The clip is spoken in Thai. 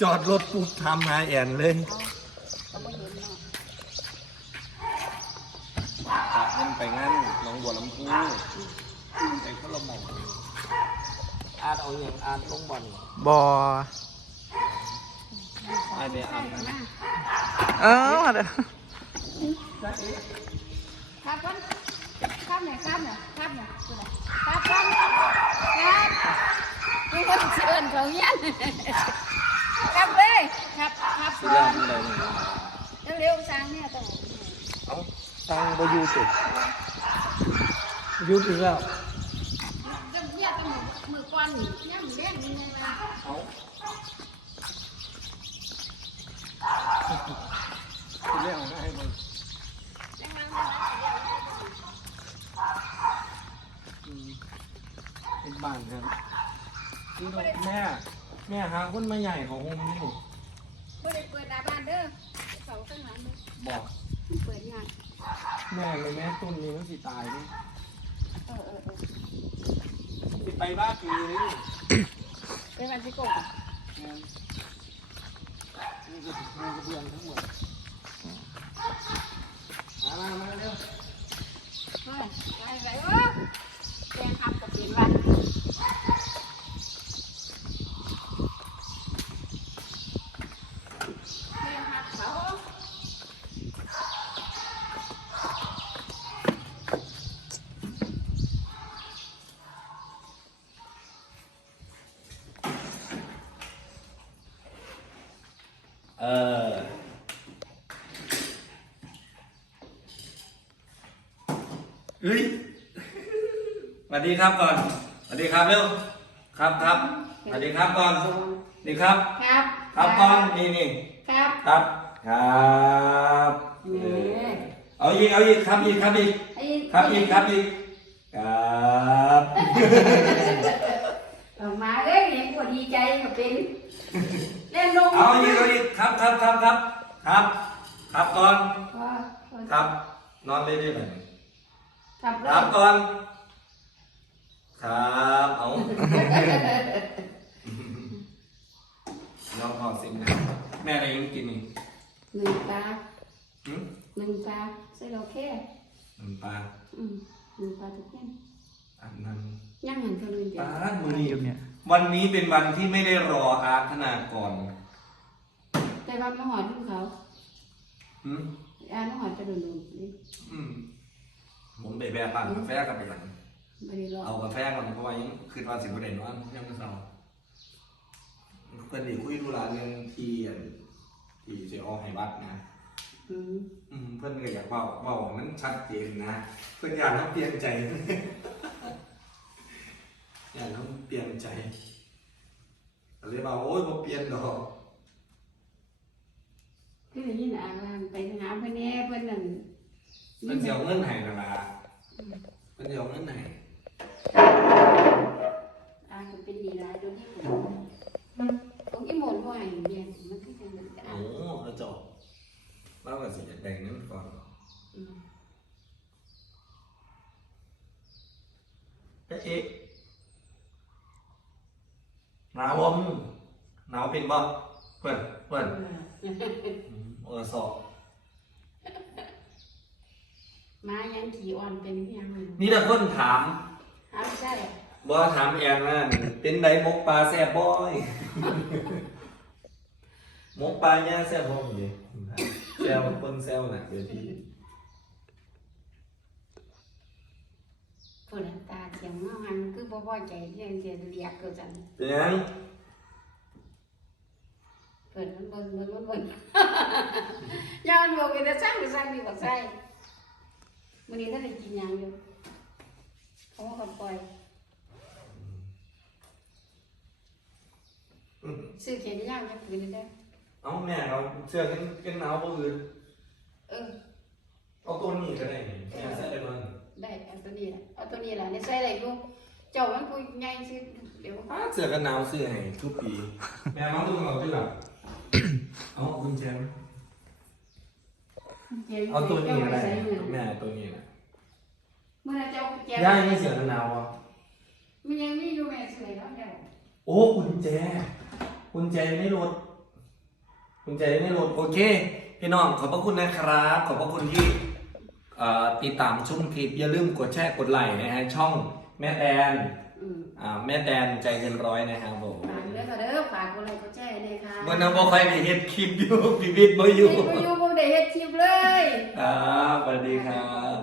จอดรถปุ๊บทำหาแอนเลยก็ไม่เห็นเนาะพาเพิ่นไปงั้นหน้องบัวลำพูไปคนละหม่องอาดเอาอย่างอาดลงบ่อนบออาดเนี่ยอาดใช่นะเออมาเด้อ ครับก่อนครับเนี่ยครับเนี่ยครับเนี่ยครับก่อนครับมีคนเชิญเข บ้านครับนี่ลูกแม่ แม่หาคนมาใหญ่ของโฮมนี่ไม่ได้เปิดหน้าบ้านเด้อเสาข้างหลังเด้อบอกเปิดงานแม่เลยแม่ต้นนี้มันสิตายนี่เออเออเออสิไปบ้านปีนี้เป็นวันที่โกงแม่นี่ก็ถึงกระเบื้องทั้งหมดมามามาเร็วเฮ้ยไปไปโอ้แกงขับกับเป็ นวันแกงขับเขา เออเฮ้ย สวัสดีครับก่อนสวัสดีครับเร็วครับครับสวัสดีครับก่อนสวัสดีครับ ครับครับก่อนนี่นี่ครับ ครับครับนี่เอาอีกเอาอีกครับอีกครับอีกไอ้ครับอีกครับอีกครับออกมาเอ้ยเห็นกว่าดีใจก็เป็นเล่นลงเอาอีกเอาอีกครับครับครับครับครับ ครับก่อนว่าครับ นอนได้ได้ไหมครับครับก่อน ครับเอาน้องพอสิ่งนะแม่อะไรยังกินนี่หนึ่งปลาหืมหนึ่งปลาใส่เราแค่น้ำปลาอืมหนึ่งปลาทุกแค่อันนั้นย่างหันกันเลยปเดี๋ยวลามือนี่อยู่เนี่ยวันนี้เป็นวันที่ไม่ได้รออาร์ตธนากรแต่ว่ามาหอดลูกเขาหืมอ่านมาหอดจะโดนๆนี่อืมผมไปแวะปั่นกาแฟกับไปหลัง ไม่ได้รอเอากาแฟก่อนเพราะว่ายังคืนวันสิบวันเด่นวันยังไม่เศร้าเพื่อนดีคุยดูแลเรื่องที่อันที่เสียออกให้บัตรนะอืมอืมเพื่อนก็อยากเบาเบามันชัดเจนนะ เพื่อนอยากต้องเปลี่ยนใจ อยากต้องเปลี่ยนใจก็เลยบอกโอ้ยบ่เปลี่ยนดอกคือได้ยินอ่านว่าไปหาเพื่อนแน่เพื่อนนั่นเพื่อนเสียวเงินให้นะล่ะเพื่อนเสียวเงินให้อ่านเป็นดีร้ายโดยที่ผมของอีหมนบ่ให้เรียนมันคือจังนั้นก็อ่าโอ้นกระจอกเล่ากับสิจะแดงนั่นก่อนอืมเอ๊ะเอ๊ะหนาวบ่มึงหนาวเป็นบ่เพื่อนเพื่อนอืมเออสอบมายังขี่อ่อนเป็นยังนี่แต่คนถามหาใช่ บ่ถามแอนว่าเป็นไดมกปลาแซ่บบ่อยมกปลาเนี่ยแซ่บบ่มีแซวคนแซวน่ะเดี๋ยวทีเปิดตาเสียงเงาหันคือบ่พอใจเรื่องเสียเรียกเกิดจังเป็นหยังเปิดมันเบิ่งเบิ่งมันเบิ่งย้อนบอกไปแต่สร้างไปสร้างดีกว่าใช่มื้อนี้ถ้าได้กินหยังอยู่เขาว่าเขาปล่อย ซื้อเขียนยากจะปืนได้เอ้าแม่เราเสื้อกันกันหนาวบ่อื่นเออ เอาตัวนี้ก็ได้นี่แม่ใส่ได้บ่นี่ได้เอาตัวนี้แหละเอาตัวนี้แหละนี่ใส่ได้อยู่เจ้ามันคุยใหญ่สิเดี๋ยวอ้าเสื้อกันหนาวซื้อให้ทุกปีแม่มาดูเอาที่หลังเอากุญแจไหมเอาตัวนี้ก็ได้ใส่มือแม่เอาตัวนี้นะเมื่อเจ้าแจย่ายังไม่เสียกันหนาวอะมันยังมีอยู่แม่ซื้อแล้วเดี๋ยวโอ้กุญแจ กุญแจอยู่ในรถกุญแจอยู่ในรถโอเค พี่น้องขอบพระคุณนะครับ ขอบพระคุณที่เอ่อติดตามชมคลิปอย่าลืมกดแชร์กดไลค์นะฮะช่องแม่แตนอืมอ่าแม่แตนใจเกินร้อยนะครับผมฝากเด้อค่ะเด้อฝากคนไรก็แจ้งเลยค่ะวันนั้นบ่ค่อยได้เฮ็ดคลิปอยู่พี่วิทย์บ่อยู่ไม่อยู่บ่ได้เฮ็ดคลิปเลยครับสวัสดีครับ